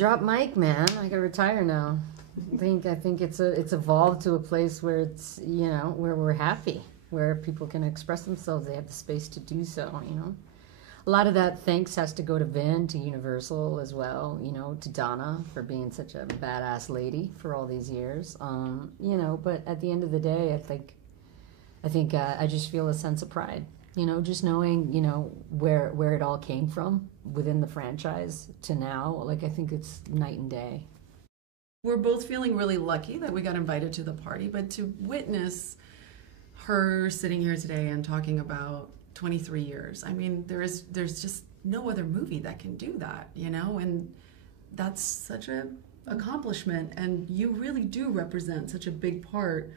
Drop mic, man. I gotta retire now. I think it's evolved to a place where it's, where we're happy, where people can express themselves. They have the space to do so. A lot of that thanks has to go to Vin, to Universal as well. To Donna for being such a badass lady for all these years. But at the end of the day, I think I just feel a sense of pride. Just knowing, where it all came from within the franchise to now. I think it's night and day. We're both feeling really lucky that we got invited to the party, but to witness her sitting here today and talking about 23 years, I mean, there's just no other movie that can do that, and that's such an accomplishment, and you really do represent such a big part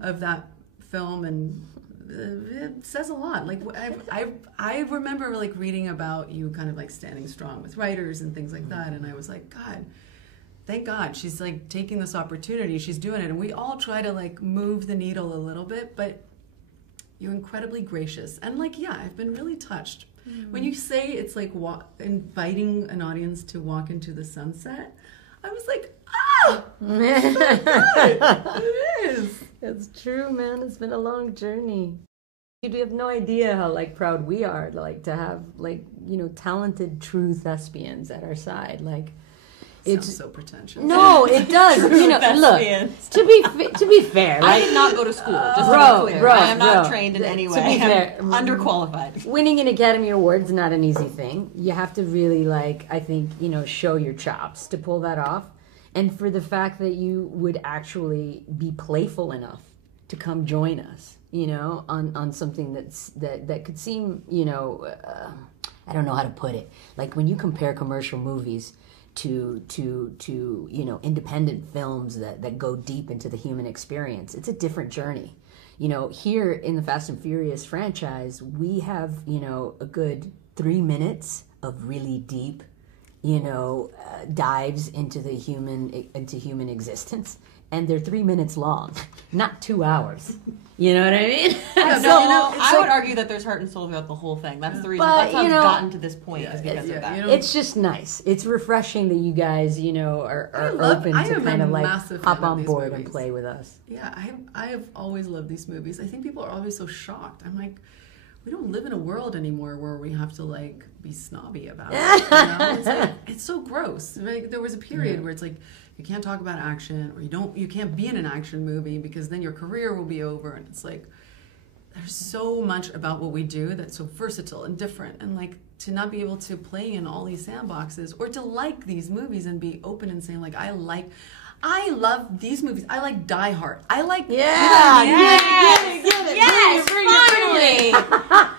of that film, and it says a lot. I remember reading about you kind of standing strong with writers and things like that, and I was like, God, thank God she's taking this opportunity, she's doing it, and we all try to move the needle a little bit, but you're incredibly gracious, and I've been really touched. When you say it's inviting an audience to walk into the sunset, I was like, ah, it's so good. It is. It's true, man. It's been a long journey. You have no idea how proud we are to have talented true thespians at our side. It's sounds so pretentious. No, it does. Look, to be fair, I did not go to school. Just to be clear, I am not trained in any way. To be fair, I'm underqualified. Winning an Academy Award is not an easy thing. You have to really I think show your chops to pull that off, and for the fact that you would actually be playful enough to come join us, on something that could seem, I don't know how to put it. When you compare commercial movies to independent films that go deep into the human experience, it's a different journey. Here in the Fast and Furious franchise, we have, a good 3 minutes of really deep, dives into human existence. And they're 3 minutes long, not 2 hours. You know what I mean? I would argue that there's heart and soul throughout the whole thing. That's the reason. That's how it's gotten to this point, is because of that. It's just nice. It's refreshing that you guys, are open to kind of hop on board and play with us. Yeah, I have always loved these movies. I think people are always so shocked. I'm like, we don't live in a world anymore where we have to be snobby about it. It's so gross. There was a period where it's you can't talk about action, or you can't be in an action movie because then your career will be over. And it's there's so much about what we do that's so versatile and different, and to not be able to play in all these sandboxes, or to like these movies and be open and saying I love these movies. I like Die Hard. I like finally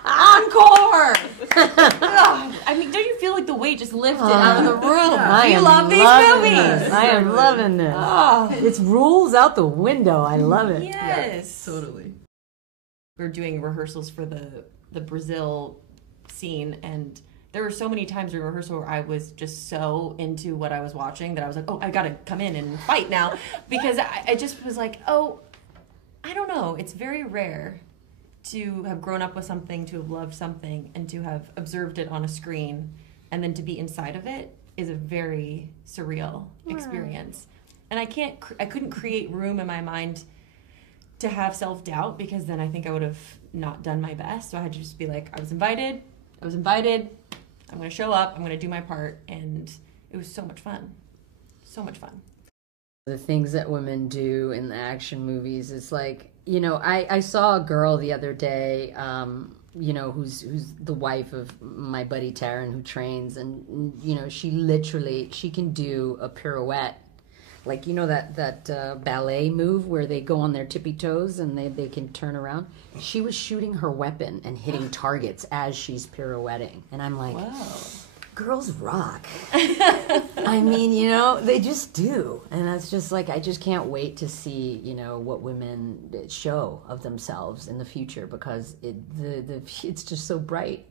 encore. I mean, don't you feel like the weight just lifted out of the room? You love these movies. I am loving this. It's rules out the window. I love it. Yes, totally. We're doing rehearsals for the Brazil scene, and there were so many times in rehearsal where I was just so into what I was watching that I was like, oh, I gotta come in and fight now. Because I just was like, oh, I don't know. It's very rare to have grown up with something, to have loved something, and to have observed it on a screen, and then to be inside of it is a very surreal experience. And I couldn't create room in my mind to have self-doubt, because then I think I would have not done my best. So I had to just be like, I was invited, I'm going to show up, I'm going to do my part, and it was so much fun. So much fun. The things that women do in the action movies, it's I saw a girl the other day, who's the wife of my buddy Theron, who trains, and, she can do a pirouette. That ballet move where they go on their tippy toes and they can turn around. She was shooting her weapon and hitting targets as she's pirouetting. And I'm like, wow, girls rock. I mean, they just do. And that's just I just can't wait to see, what women show of themselves in the future, because it's just so bright.